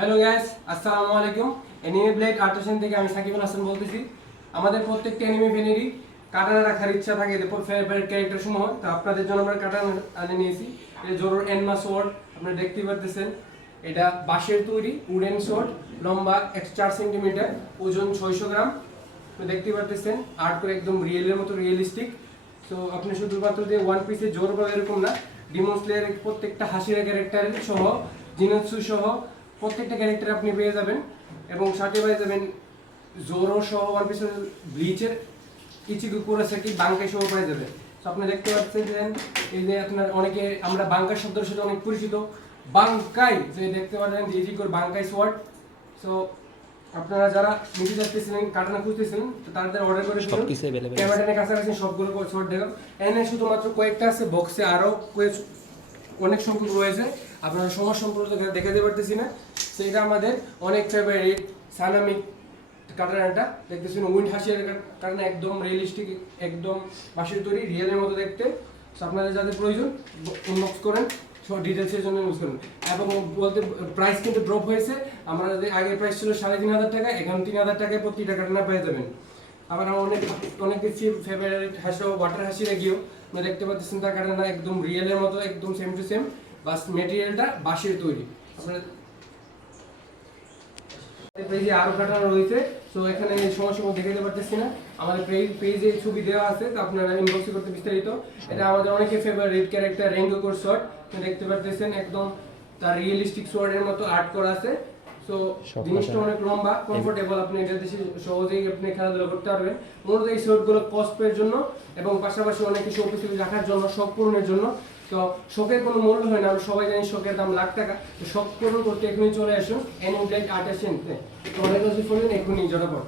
Hello guys, আসসালামু আলাইকুম। Anime blade artisan থেকে আমি সাকিবুল হাসান বলতেছি। আমাদের প্রত্যেকটা এনিমে ফ্যানেরই কাটানা রাখার ইচ্ছা থাকে, ফেভারিট ক্যারেক্টার সমূহ। তো আপনাদের জন্য আমরা কাটানা আনে নিয়েছি। এটা জোরোর এনমা সোয়ার্ড, আপনারা দেখতে পারতেছেন। এটা বাঁশের তৈরি উডেন সোয়ার্ড, লম্বা 4 সেন্টিমিটার, ওজন 600 গ্রাম। আপনি দেখতে পারতেছেন আর্ট করে একদম রিয়েলের মতো রিয়েলিস্টিক। তো আপনি শুধুমাত্র যে ওয়ান পিসে জোর বা এরকম না, ডিমন স্লেয়ারের প্রত্যেকটা হাসিরা ক্যারেক্টারের সহ, জিনাৎসু সহ প্রত্যেকটা ক্যারেক্টার আপনি পেয়ে যাবেন। এবং সাথে পেয়ে যাবেন জোরো সহ ওয়ান পিসের ব্লিচের ইচিগু কুরাসাকি বাঙ্কাই সহ পেয়ে যাবেন। তো আপনি দেখতে পাচ্ছেন এই যে আপনার অনেকে আমরা বাঙ্কাই শব্দের সাথে অনেক পরিচিত, বাঙ্কাই যে দেখতে পাচ্ছেন ইচিগুর বাঙ্কাই সোয়ার্ড। সো আপনারা যারা নিতে যাচ্ছেন কাটানা খুঁজতেছেন তাদের অর্ডার করে দিন। ক্যামেরার কাছাকাছি সবগুলো সোয়ার্ড দেখুন। এনে শুধুমাত্র কয়েকটা আছে, বক্সে আরও অনেক সংখ্যক রয়েছে, আপনারা সময় সম্পর্কে দেখাতে পারতেছি না। তো এটা আমাদের অনেক ফেভারিট সানামিক কাটানাটা দেখতেছেন, উইন্ড হাসির কারণে একদম রিয়েলিস্টিক, একদম বাঁশের তৈরি রিয়েলের মতো দেখতে। তো আপনাদের যাদের প্রয়োজন ইনবক্স করেন, সব ডিটেলসের জন্য ইউজ করুন। এবং বলতে প্রাইস কিন্তু ড্রপ হয়েছে। আমরা আগে প্রাইস ছিল 3,500 টাকা, এখন 3,000 টাকায় প্রতিটা কাটানা পেয়ে যাবেন। আবার অনেক কিছু ফেভারিট হাসি ওয়াটার হাসিরা গিয়েও আপনারা দেখতে পাচ্ছেন তার কাটানা একদম রিয়েলের মতো, একদম সেম টু সেম, বাস মেটেরিয়ালটা বাঁশের তৈরি। আপনারা পেজে আরো কাটানো রয়েছে। তো এখানে সমস্যা দেখাতে পারতেছি না, আমাদের পেজে ছবি দেওয়া আছে, তো আপনারা ইনবক্স করতে বিস্তারিত। এটা আমাদের অনেকে ফেভারিট ক্যারেক্টার রেঙ্গোকোর শট দেখতে পারতেছেন, একদম তার রিয়েলিস্টিক শটের মতো আর্ট করা আছে। সো জিনিসটা অনেক লম্বা, কমফোর্টেবল, আপনি এটা দেশে সহজেই আপনি খেলাধুলা করতে পারবেন। মূলত এই শটগুলো কস্টের জন্য এবং পাশাপাশি অনেকে শো পিসে রাখার জন্য, শখ পূরণের জন্য। তো শখের কোনো মূল্য হয় না, আমরা সবাই জানি শখের দাম লাখ টাকা। তো শখ পূরণ করতে এখনই চলে আসুন এনিমে ব্লেড আর্টিসান। তো অনেক কিছু বললেন, এখনই জটাপট।